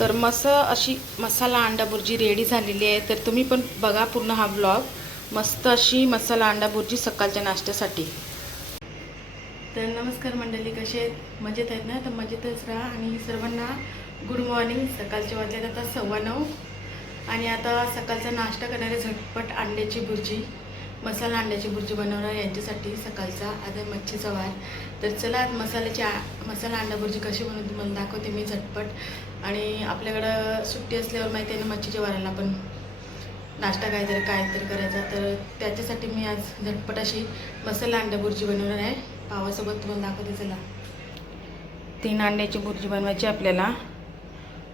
तर मस्त अशी मसाला अंडा बुर्जी रेडी झालेली आहे. तर तुम्ही पण बघा पूर्ण हा ब्लॉग मस्त अशी मसाला अंडा बुर्जी सकाळच्या नाश्त्यासाठी. तर नमस्कार मंडळी कसे आहेत? मजेत आहेत ना? तर मजेतच राहा. आणि सर्वांना गुड मॉर्निंग सकाळचे वाजल्यात आता सव्वा नऊ. आणि आता सकाळचा नाश्ता करणारे झटपट अंड्याची भुर्जी. मसाला अंड्याची भुर्जी बनवणार यांच्यासाठी सकाळचा आता मच्छीचा वार. तर चला आज मसाल्याची आ मसाला अंडा भुर्जी कशी बनवून तुम्हाला दाखवते मी झटपट. आणि आपल्याकडं सुट्टी असल्यावर माहिती आहे ना मच्छीच्या वाराला पण नाश्ता काहीतरी काहीतरी करायचा. तर त्याच्यासाठी मी आज झटपट अशी मसाला अंडा भुर्जी बनवणार आहे. पावासोबत तुम्हाला दाखवते चला. तीन अंड्याची भुर्जी बनवायची आपल्याला.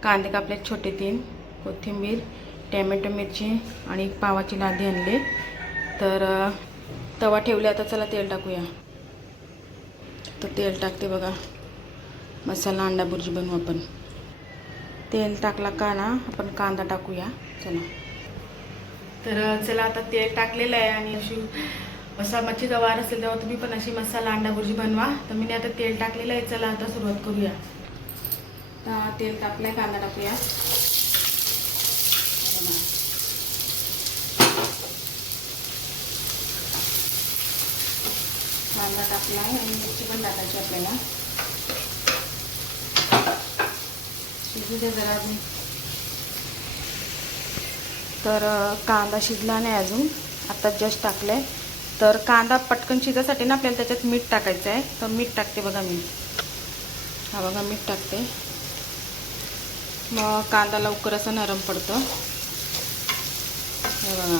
कांदे कापले छोटे तीन. कोथिंबीर टॅमॅटो मिरची आणि एक पावाची लादी आणली. तर तवा ठेवला आता चला तेल टाकूया. तर तेल टाकते बघा. मसाला अंडा भुर्जी बनवू आपण. तेल टाकला का ना आपण कांदा टाकूया. चला. तर चला आता तेल टाकलेलं आहे आणि अशी असा मच्छी वार असेल तेव्हा तुम्ही पण अशी मसाला अंडा भुर्जी बनवा. तर मी आता तेल टाकलेलं आहे. चला आता सुरुवात करूया. आता तेल टाकलंय कांदा टाकूया. कांदा टाकला आहे आणि मिरची पण टाकायची आपल्याला. शिजू दे जरा अजून. तर कांदा शिजला नाही अजून. आता जस्ट टाकले तर कांदा पटकन शिजासाठी ना आपल्याला त्याच्यात मीठ टाकायचं आहे. तर मीठ टाकते बघा मी. हा बघा मीठ टाकते. मग कांदा लवकर असं नरम पडतं. हे बघा.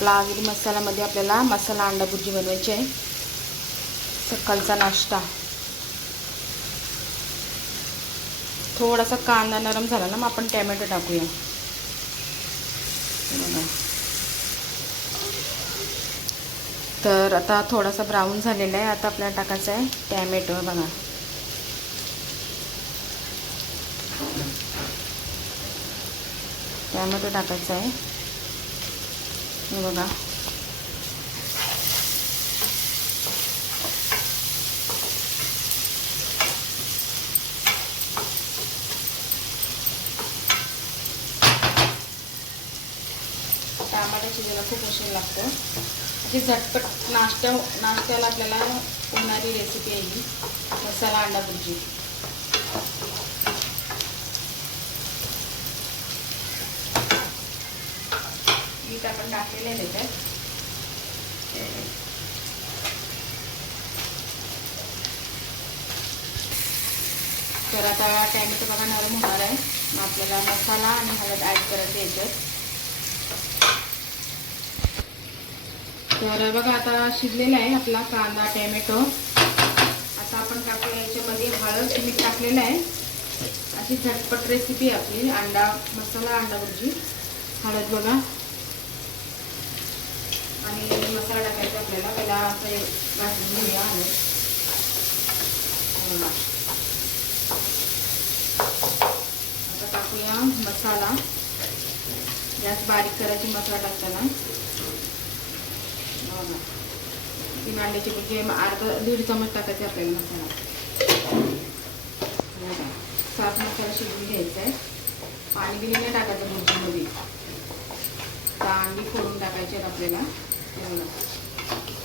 आपला आगरी मसाल्यामध्ये आपल्याला मसाला अंडा भुर्जी बनवायची आहे. सकाळचा नाश्ता. थोडासा कांदा नरम झाला ना मग आपण टॅमॅटो टाकूया. तर आता थोडासा ब्राऊन झालेला आहे आता आपल्याला टाकायचा आहे टॅमॅटो बघा. टॅमॅटो टाकायचा आहे. बघा. टमाटा शिजायला खूप उशीर लागतो. अशी झटपट नाश्त्या नाश्त्याला आपल्याला होणारी रेसिपी आहे ही. मसाला अंडा भुर्जी. मीठ आपण टाकलेलं आहे त्याच्यात. तर आता टॅमॅटो बघा नरम होणार आहे. मग आपल्याला मसाला आणि हळद ॲड करायचं याच्यात. तर बघा आता शिजलेला आहे आपला कांदा टॅमॅटो. आता आपण टाकूया याच्यामध्ये हळद मीठ टाकलेलं आहे. अशी झटपट रेसिपी आहे आपली अंडा मसाला अंडा भुर्जी हळद बघा. आणि मसाला टाकायचा आपल्याला. पहिला असं वाटून घेऊया हळद आता टाकूया मसाला. गॅस बारीक करायची मसाला टाकताना. ती तीन म्हणजे भुर्जी मग अर्धा दीड चमच टाकायचे आपल्याला मसाला. बघा. सात मसाला शिजून घ्यायचा आहे. पाणी बिनी नाही टाकायचं भुर्जीमध्ये कांदी फोडून टाकायचे आहेत आपल्याला. हे बघा.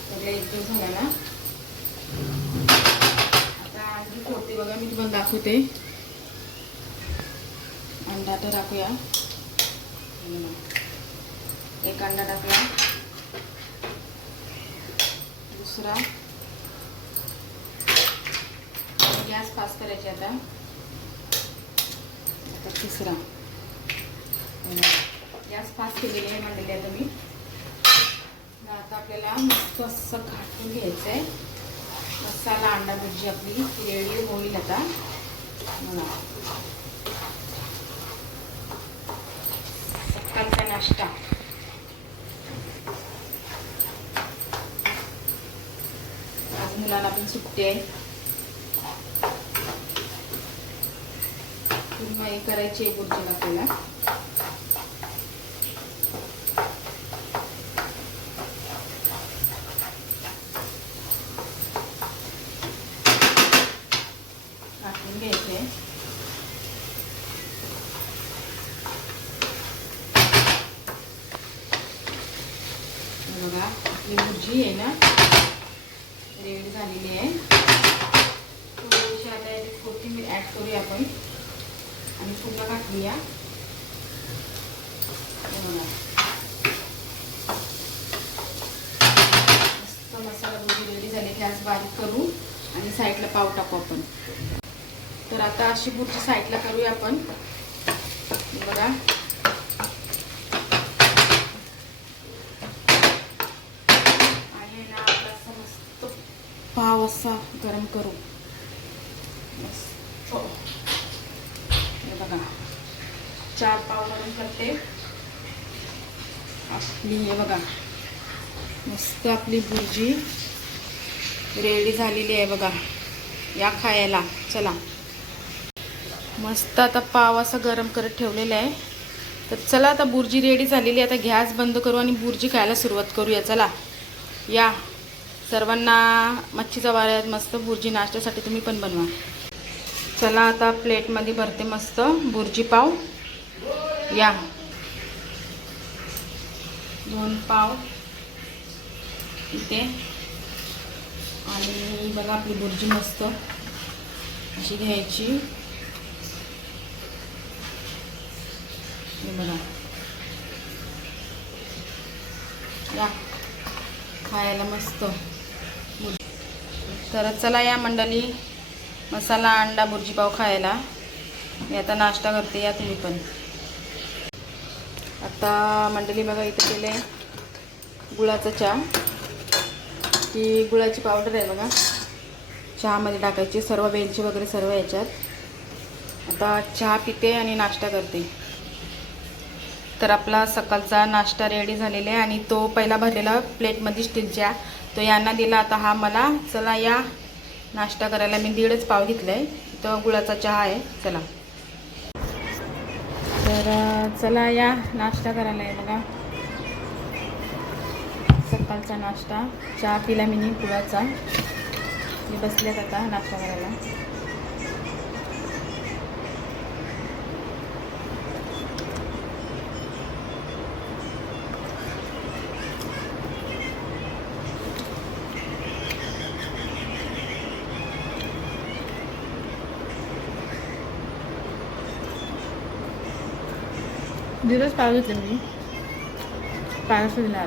सगळे झाला ना आता अंडी फोडते बघा मी तुम्हाला दाखवते अंडा तर टाकूया एक अंडा टाकला दुसरा गॅस पास करायची आता आता तिसरा गॅस पास केलेली आहे मांडलेली आता मी आता आपल्याला मस्त असं घाटून घ्यायचं आहे मसाला अंडा भजी आपली रेडी होईल आता. सकाळचा नाश्ता. आज मुलांना पण सुट्टी आहे. हे करायची आहे गुरुजीला आपल्याला घालून घ्यायचे आपली भुर्जी आहे ना रेडी झालेली आहे. थोडीशी आता याची कोथिंबीर ॲड करूया आपण. आणि पूर्ण घातलीया मस्त मसाला भुर्जी रेडी झाली. गॅस बारीक करू आणि साईडला पाव टाकू आपण. तर आता अशी भुर्जी साईडला करूया आपण. बघा आणि आहे ना आपला असा मस्त पाव असा गरम करू. मस्त हो. हे. बघा. चार पाव गरम करते. आपली हे बघा. मस्त आपली भुर्जी रेडी झालेली आहे बघा. या खायला. चला. मस्त आता पाव असा गरम करत ठेवलेला आहे. तर चला आता बुर्जी रेडी झालेली आहे. आता गॅस बंद करू आणि बुर्जी खायला सुरुवात करूया. चला. या. सर्वांना मच्छीचा वाऱ्यात मस्त भुर्जी नाश्त्यासाठी तुम्ही पण बनवा. चला आता प्लेटमध्ये भरते मस्त भुर्जी पाव. या. दोन पाव. इथे. आणि बघा आपली भुर्जी मस्त अशी घ्यायची. बघा. या. खायला मस्त. तर चला या मंडळी मसाला अंडा बुर्जी पाव खायला. मी आता नाश्ता करते या तुम्ही पण. आता मंडळी बघा इथं केले गुळाचा चहा. ती गुळाची पावडर आहे बघा. चहामध्ये टाकायची सर्व वेलची वगैरे सर्व याच्यात. आता चहा पिते आणि नाश्ता करते. तर आपला सकाळचा नाश्ता रेडी झालेला आहे आणि तो पहिला भरलेला प्लेटमध्ये स्टीलच्या तो यांना दिला आता हा मला. चला या नाश्ता करायला. मी दीडच पाव घेतला आहे तो गुळाचा चहा आहे. चला. तर चला या नाश्ता करायला आहे बघा. सकाळचा नाश्ता. चहा पिला मी गुळाचा. मी बसल्यात आता नाश्ता करायला. दिवस पाव घेतले मी. पावस दिला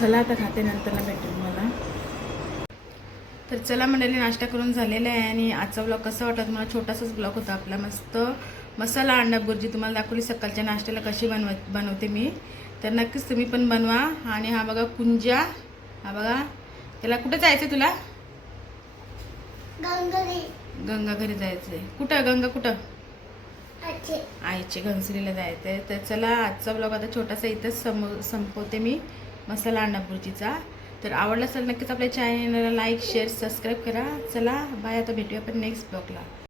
चला आता खाते नंतर भेटेल मला तर चला मंडळी नाश्ता करून झालेला आहे आणि आजचा ब्लॉग कसा वाटत तुम्हाला? छोटासाच ब्लॉग होता आपला मस्त मसाला अंडा बुर्जी तुम्हाला दाखवली सकाळच्या नाश्त्याला कशी बनव बनवते मी. तर नक्कीच तुम्ही पण बनवा आणि हा बघा कुंजा हा बघा. त्याला कुठं जायचं तुला? गंगा घरी. जायचंय. कुठं? गंगा कुठं? आईच्या घनसरीला जायचं आहे तर चला आजचा ब्लॉग आता छोटासा इथंच सम संपवते मी. मसाला अंडा बुर्जीचा तर आवडला असेल नक्कीच आपल्या चॅनलला लाईक शेअर सबस्क्राईब करा. चला बाय आता भेटूया आपण नेक्स्ट ब्लॉगला